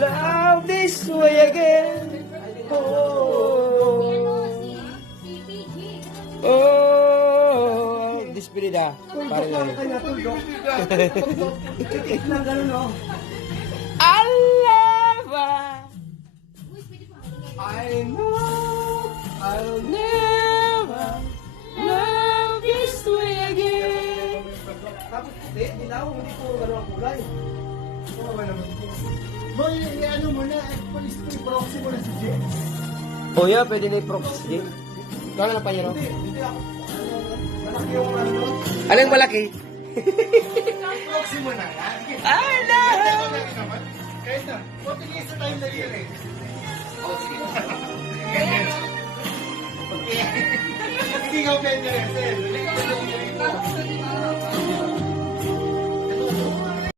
love this way again. Oh, oh, despedida. Pare na yun. I love her. I know I'll never love this way again. Tapos hindi na ako, hindi ko gano'n ang kulay. Boy, ano mo na, police mo, i-proxy mo na si Jay. Oh yeah, pwede na i-proxy. Kaya na pa yun, no? Hindi ako. Malaki yung ano. Anong malaki? Proxy mo na, ha? I love. Kahit na, konting isa tayo na yun eh. Hindi ka pwede rin, sir. Hindi ka pwede rin.